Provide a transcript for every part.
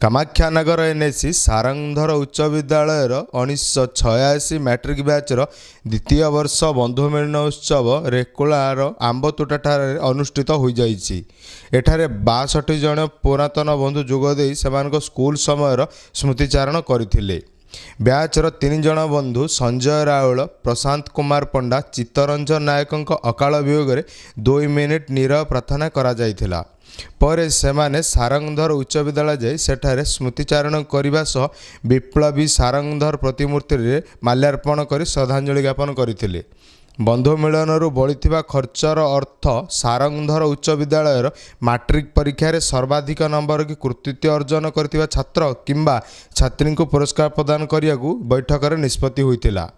Kamakhyanagar NAC Sarangdhar उच्च विद्यालय 1986 matric बैचर द्वितीय वर्ष बंधु मिलन उत्सव रेकुलार आंबतोटा अनुष्ठित हो जाइछि। एठारे 62 जन पुरातन बंधु जोगदे सेमानक स्कूल समयर स्मृतिचारण करथिले। ब्याचर 3 जन बंधु संजय राउल, प्रशांत कुमार पंडा, चित्तरंजन नायक अकाल वियोग 2 मिनिट नीरव प्रार्थना करा जायथिला। पर सेमाने सारंगधर उच्च विद्यालय जाई सेठारे स्मृतिचारण करने सह विप्लवी सारंगधर प्रतिमूर्ति रे माल्यार्पण कर श्रद्धांजलि ज्ञापन करथिले। बंधु मिलन बढ़ी खर्चर अर्थ सारंगधर उच्च विद्यालय मैट्रिक परीक्षा रे सर्वाधिक नंबर की कृतित्व अर्जन करथिबा छात्र किंबा छात्री को पुरस्कार प्रदान करियाकू बैठक रे निष्पत्ति होइतिला।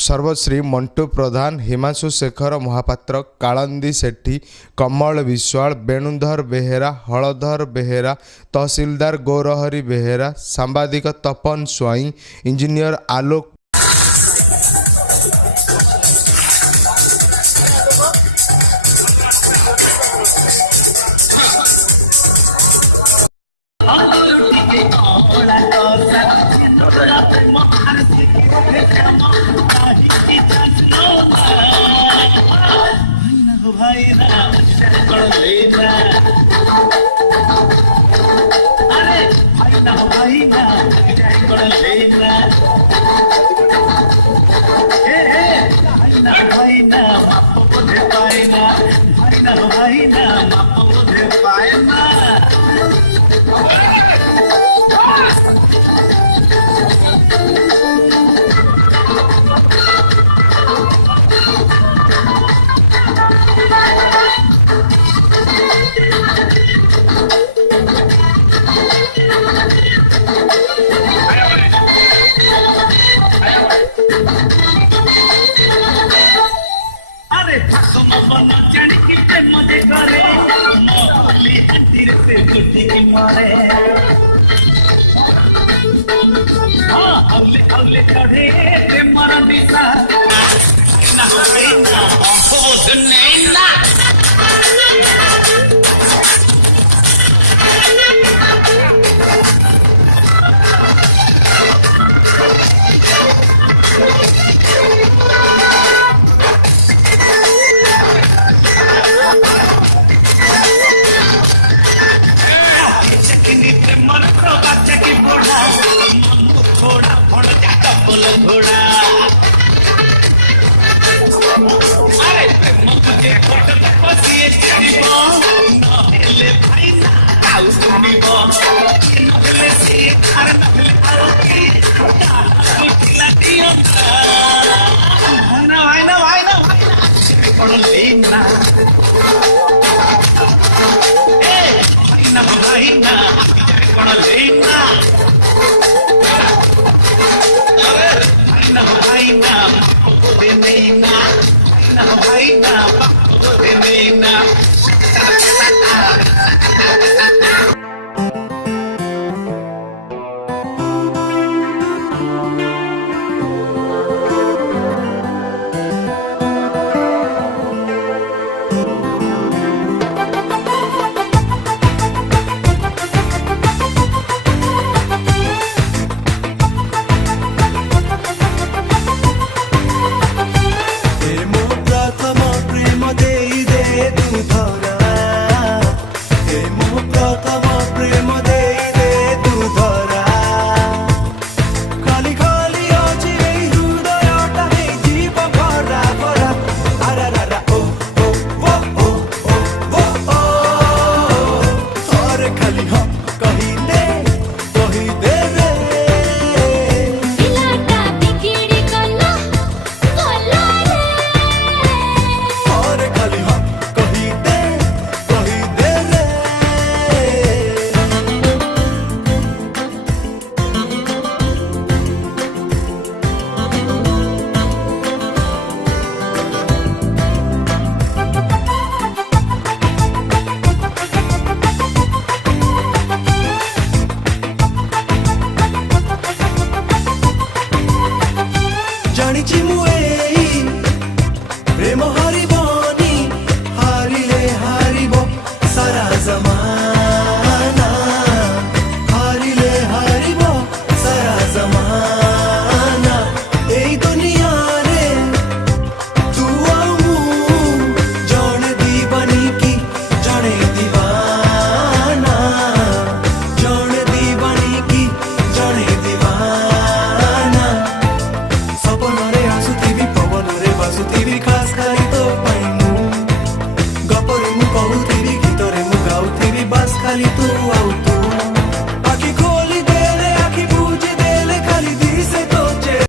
सर्वश्री मंटू प्रधान, हिमांशु शेखर महापात्र, कालंदी सेठी, कमल विश्वाल, वेणुधर बेहेरा, हलधर बेहेरा, तहसीलदार गौरहरी बेहेरा, सांबादिक तपन स्वाई, इंजीनियर आलोक कही